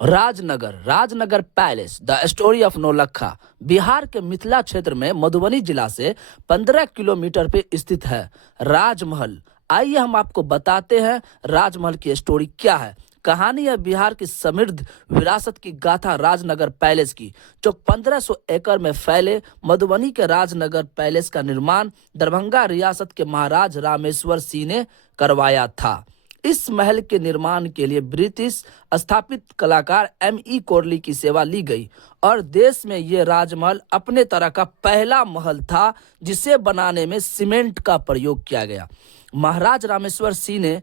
Rajnagar Rajnagar palace the story of Naulakha Bihar के मिथिला क्षेत्र में मधुबनी जिला से 15 किलोमीटर पे स्थित है। राजमहल, आइए हम आपको बताते हैं राजमहल की स्टोरी क्या है। कहानी है बिहार की समृद्ध विरासत की गाथा राजनगर पैलेस की, जो 1500 एकड़ में फैले। मधुबनी के राजनगर पैलेस का निर्माण दरभंगा रियासत के महाराज रामेश्वर सिंह ने करवाया था। इस महल के निर्माण के लिए ब्रिटिश स्थापित कलाकार M.E. कोरली की सेवा ली गई और देश में ये राजमहल अपने तरह का पहला महल था जिसे बनाने में सीमेंट का प्रयोग किया गया। महाराज रामेश्वर सिंह ने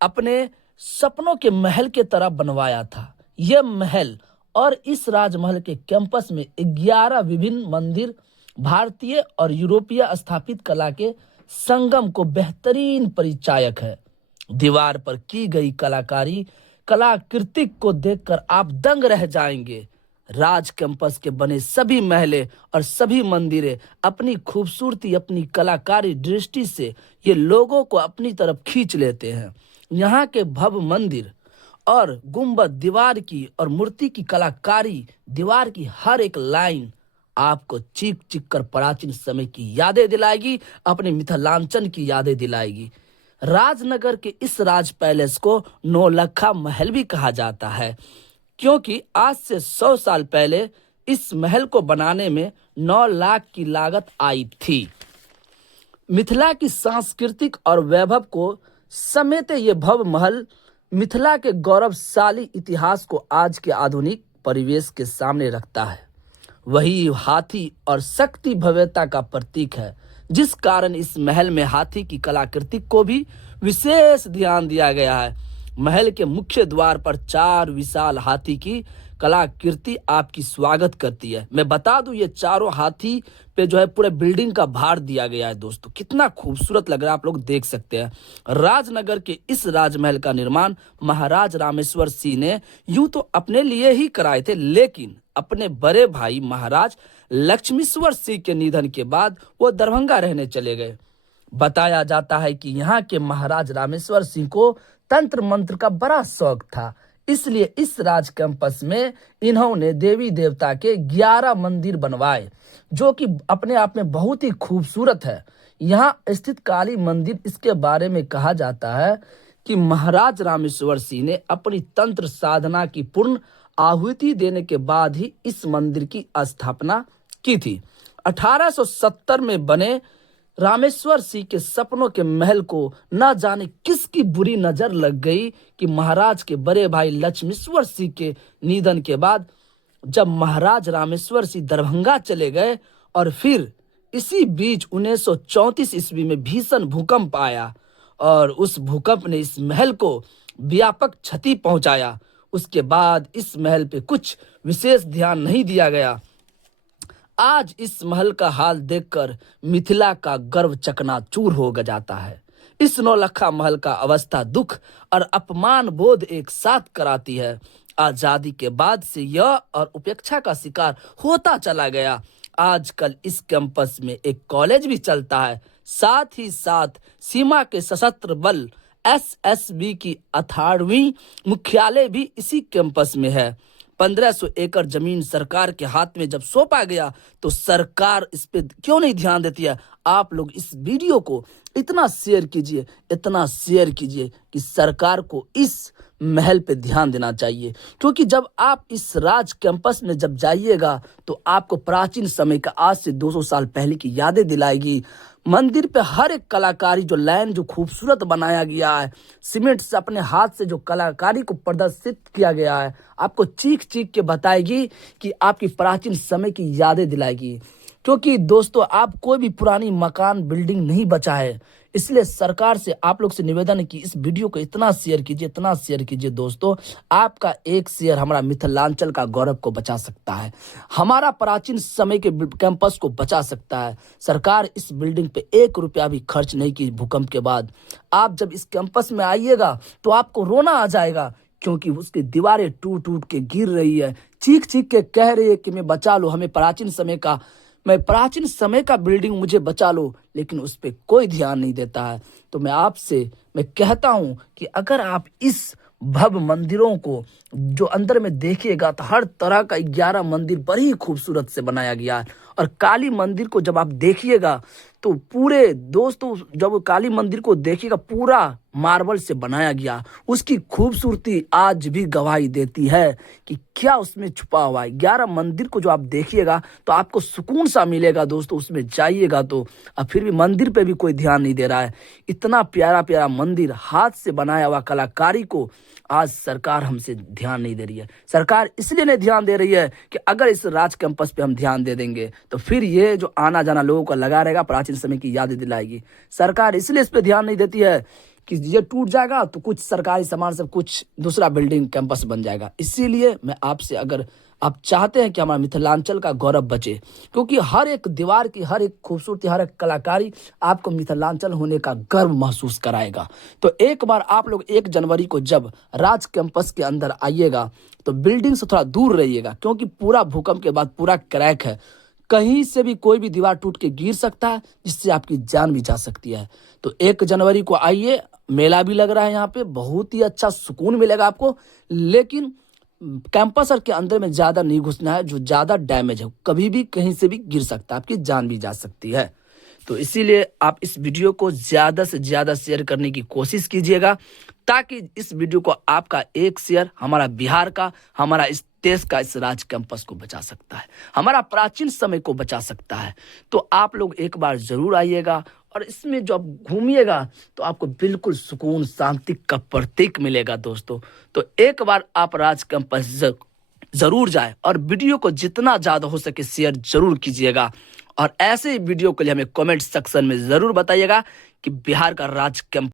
अपने सपनों के महल के तरह बनवाया था। यह महल और इस राजमहल के कैंपस में 11 विभिन्न मंदिर भारतीय और यूरोपीय स्थापित कला के संगम को बेहतरीन परिचायक है। दीवार पर की गई कलाकृति को देखकर आप दंग रह जाएंगे। राज कैंपस के बने सभी महले और सभी मंदिरें अपनी खूबसूरती, अपनी कलाकारी दृष्टि से ये लोगों को अपनी तरफ खींच लेते हैं। यहाँ के भव्य मंदिर और गुंबद, दीवार की और मूर्ति की कलाकारी, दीवार की हर एक लाइन आपको चीख चीख कर प्राचीन समय की यादें दिलाएगी, अपने मिथिलांचल की यादें दिलाएगी। राजनगर के इस राज पैलेस को नौलखा महल भी कहा जाता है, क्योंकि आज से 100 साल पहले इस महल को बनाने में 9 लाख की लागत आई थी। मिथिला की सांस्कृतिक और वैभव को समेटे ये भव्य महल मिथिला के गौरवशाली इतिहास को आज के आधुनिक परिवेश के सामने रखता है। वही हाथी और शक्ति भव्यता का प्रतीक है, जिस कारण इस महल में हाथी की कलाकृति को भी विशेष ध्यान दिया गया है। महल के मुख्य द्वार पर 4 विशाल हाथी की कलाकृति आपकी स्वागत करती है। मैं बता दूं, ये चारों हाथी पे जो है पूरे बिल्डिंग का भार दिया गया है। दोस्तों, कितना खूबसूरत लग रहा है, आप लोग देख सकते हैं। राजनगर के इस राजमहल का निर्माण महाराज रामेश्वर सिंह ने यूं तो अपने लिए ही कराए थे, लेकिन अपने बड़े भाई महाराज लक्ष्मीश्वर सिंह के निधन के बाद वो दरभंगा रहने चले गए। बताया जाता है कि यहाँ के महाराज रामेश्वर सिंह को तंत्र मंत्र का बड़ा शौक था, इसलिए इस राज कैंपस में इन्होंने देवी देवता के 11 मंदिर बनवाए, जो कि अपने आप में बहुत ही खूबसूरत है। यहाँ स्थित काली मंदिर, इसके बारे में कहा जाता है कि महाराज रामेश्वर सिंह ने अपनी तंत्र साधना की पूर्ण आहुति देने के बाद ही इस मंदिर की स्थापना की थी। 1870 में बने रामेश्वर सिंह के सपनों के महल को न जाने किसकी बुरी नजर लग गई कि महाराज के बड़े भाई लक्ष्मीश्वर सिंह के निधन के बाद जब महाराज रामेश्वर सिंह दरभंगा चले गए और फिर इसी बीच 1934 ईस्वी में भीषण भूकंप आया और उस भूकंप ने इस महल को व्यापक क्षति पहुंचाया। उसके बाद इस महल पे कुछ विशेष ध्यान नहीं दिया गया। आज इस महल का हाल देखकर मिथिला का गर्व चकनाचूर हो जाता है। इस नौलखा महल का अवस्था दुख और अपमान बोध एक साथ कराती है। आजादी के बाद से यह और उपेक्षा का शिकार होता चला गया। आजकल इस कैंपस में एक कॉलेज भी चलता है, साथ ही साथ सीमा के सशस्त्र बल SSB की 18वीं मुख्यालय भी इसी कैंपस में है। 1500 एकड़ जमीन सरकार के हाथ में जब सौंपा गया तो सरकार इस पे क्यों नहीं ध्यान देती है। आप लोग इस वीडियो को इतना शेयर कीजिए, इतना शेयर कीजिए कि सरकार को इस महल पे ध्यान देना चाहिए, क्योंकि जब आप इस राज कैंपस में जब जाइएगा तो आपको प्राचीन समय का, आज से 200 साल पहले की यादें दिलाएगी। मंदिर पे हर एक कलाकारी, जो लाइन जो खूबसूरत बनाया गया है, सीमेंट से अपने हाथ से जो कलाकारी को प्रदर्शित किया गया है, आपको चीख चीख के बताएगी कि आपकी प्राचीन समय की यादें दिलाएगी। क्योंकि दोस्तों, आप कोई भी पुरानी मकान बिल्डिंग नहीं बचा है, इसलिए सरकार से आप लोग से निवेदन है कि इस वीडियो को इतना शेयर कीजिए, इतना शेयर कीजिए। दोस्तों, आपका एक शेयर हमारा मिथिलांचल का गौरव को बचा सकता है, हमारा प्राचीन समय के कैंपस को बचा सकता है। सरकार इस बिल्डिंग पे 1 रुपया भी खर्च नहीं की भूकंप के बाद। आप जब इस कैंपस में आइएगा तो आपको रोना आ जाएगा, क्योंकि उसकी दीवारें टूट टूट के गिर रही है, चीख चीख के कह रही है कि मैं बचा लो, हमें प्राचीन समय का बिल्डिंग मुझे बचा लो, लेकिन उस पर कोई ध्यान नहीं देता है। तो मैं कहता हूं कि अगर आप इस भव्य मंदिरों को जो अंदर में देखिएगा तो हर तरह का 11 मंदिर बड़ी खूबसूरत से बनाया गया है। और काली मंदिर को जब आप देखिएगा तो पूरे दोस्तों, जब काली मंदिर को देखिएगा पूरा मार्बल से बनाया गया, उसकी खूबसूरती आज भी गवाही देती है कि क्या उसमें छुपा हुआ है। 11 मंदिर को जो आप देखिएगा तो आपको सुकून सा मिलेगा दोस्तों, उसमें जाइएगा तो। अब फिर भी मंदिर पे भी कोई ध्यान नहीं दे रहा है। इतना प्यारा प्यारा मंदिर, हाथ से बनाया हुआ कलाकारी को आज सरकार हमसे ध्यान नहीं दे रही है। सरकार इसलिए नहीं ध्यान दे रही है कि अगर इस राज कैंपस पे हम ध्यान दे देंगे तो फिर ये जो आना जाना लोगों का लगा रहेगा, प्राचीन समय की यादें दिलाएगी। सरकार इसलिए इस पे ध्यान नहीं देती है कि ये टूट जाएगा तो कुछ सरकारी सामान से कुछ दूसरा बिल्डिंग कैंपस बन जाएगा। इसीलिए मैं आपसे, अगर आप चाहते हैं कि हमारा मिथिलांचल का गौरव बचे, क्योंकि हर एक दीवार की हर एक खूबसूरती, हर एक कलाकारी आपको मिथिलांचल होने का गर्व महसूस कराएगा। तो एक बार आप लोग 1 जनवरी को जब राज कैंपस के अंदर आइएगा तो बिल्डिंग से थोड़ा दूर रहिएगा, क्योंकि पूरा भूकंप के बाद पूरा क्रैक है। कहीं से भी कोई भी दीवार टूट के गिर सकता है, जिससे आपकी जान भी जा सकती है। तो 1 जनवरी को आइए, मेला भी लग रहा है यहाँ पे, बहुत ही अच्छा सुकून मिलेगा आपको। लेकिन कैंपस के अंदर में ज़्यादा नहीं घुसना है, जो ज़्यादा डैमेज है, कभी भी कहीं से भी गिर सकता है, आपकी जान भी जा सकती है। तो इसीलिए आप इस वीडियो को ज़्यादा से ज़्यादा शेयर करने की कोशिश कीजिएगा, ताकि इस वीडियो को आपका एक शेयर हमारा बिहार का, हमारा इस देश का, इस राज कैंपस को बचा सकता है, हमारा प्राचीन समय को बचा सकता है। तो आप लोग एक बार ज़रूर आइएगा और इसमें जो आप घूमिएगा तो आपको बिल्कुल सुकून, शांति का प्रतीक मिलेगा दोस्तों। तो एक बार आप राज कैंपस ज़रूर जाए और वीडियो को जितना ज़्यादा हो सके शेयर ज़रूर कीजिएगा। और ऐसे ही वीडियो के लिए हमें कमेंट सेक्शन में ज़रूर बताइएगा कि बिहार का राज कैंपस